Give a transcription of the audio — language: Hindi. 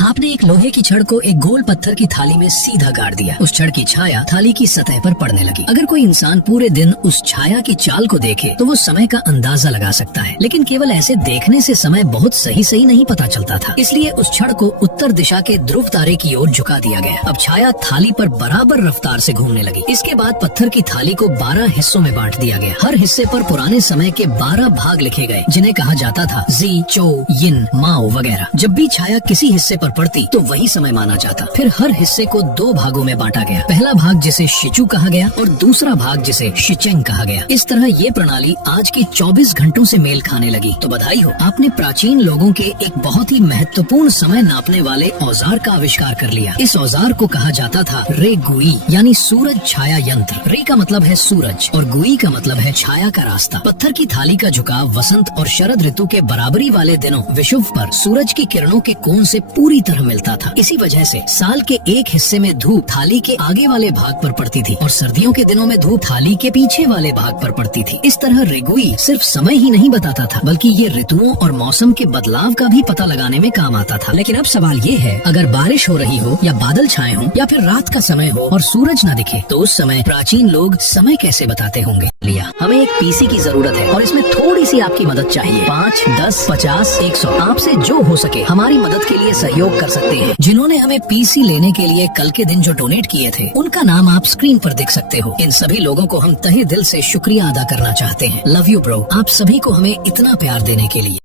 आपने एक लोहे की छड़ को एक गोल पत्थर की थाली में सीधा गाड़ दिया। उस छड़ की छाया थाली की सतह पर पड़ने लगी। अगर कोई इंसान पूरे दिन उस छाया की चाल को देखे तो वो समय का अंदाजा लगा सकता है, लेकिन केवल ऐसे देखने से समय बहुत सही नहीं पता चलता था। इसलिए उस छड़ को उत्तर दिशा के ध्रुव तारे की ओर झुका दिया गया। अब छाया थाली पर बराबर रफ्तार से घूमने लगी। इसके बाद पत्थर की थाली को 12 हिस्सों में बांट दिया गया। हर हिस्से पर पुराने समय के 12 भाग लिखे गए, जिन्हें कहा जाता था जी, चो, यिन, माओ वगैरह। जब भी छाया किसी हिस्से पर पड़ती तो वही समय माना जाता। फिर हर हिस्से को 2 भागों में बांटा गया। पहला भाग जिसे शिचु कहा गया और दूसरा भाग जिसे शिचेंग कहा गया। इस तरह ये प्रणाली आज के 24 घंटों से मेल खाने लगी। तो बधाई हो, आपने प्राचीन लोगों के एक बहुत ही महत्वपूर्ण समय नापने वाले औजार का आविष्कार कर लिया। इस औजार को कहा जाता था रे गुई, यानी सूरज छाया यंत्र। रे का मतलब है सूरज और गुई का मतलब है छाया का रास्ता। पत्थर की थाली का झुकाव वसंत और शरद ऋतु के बराबरी वाले दिनों विषुव पर सूरज की किरणों के कोण से पूरी तरह मिलता था। इसी वजह से साल के एक हिस्से में धूप थाली के आगे वाले भाग पर पड़ती थी और सर्दियों के दिनों में धूप थाली के पीछे वाले भाग पर पड़ती थी। इस तरह रेगुई सिर्फ समय ही नहीं बताता था, बल्कि ये ऋतुओं और मौसम के बदलाव का भी पता लगाने में काम आता था। लेकिन अब सवाल ये है, अगर बारिश हो रही हो या बादल छाए हों या फिर रात का समय हो और सूरज न दिखे, तो उस समय प्राचीन लोग समय कैसे बताते होंगे? लिया, हमें एक पीसी की जरूरत है और इसमें थोड़ी सी आपकी मदद चाहिए। 5, 10, 50, 100 आपसे जो हो सके हमारी मदद के लिए सहयोग कर सकते हैं। जिन्होंने हमें पीसी लेने के लिए कल के दिन जो डोनेट किए थे, उनका नाम आप स्क्रीन पर देख सकते हो। इन सभी लोगों को हम तहे दिल से शुक्रिया अदा करना चाहते हैं। लव यू ब्रो, आप सभी को हमें इतना प्यार देने के लिए।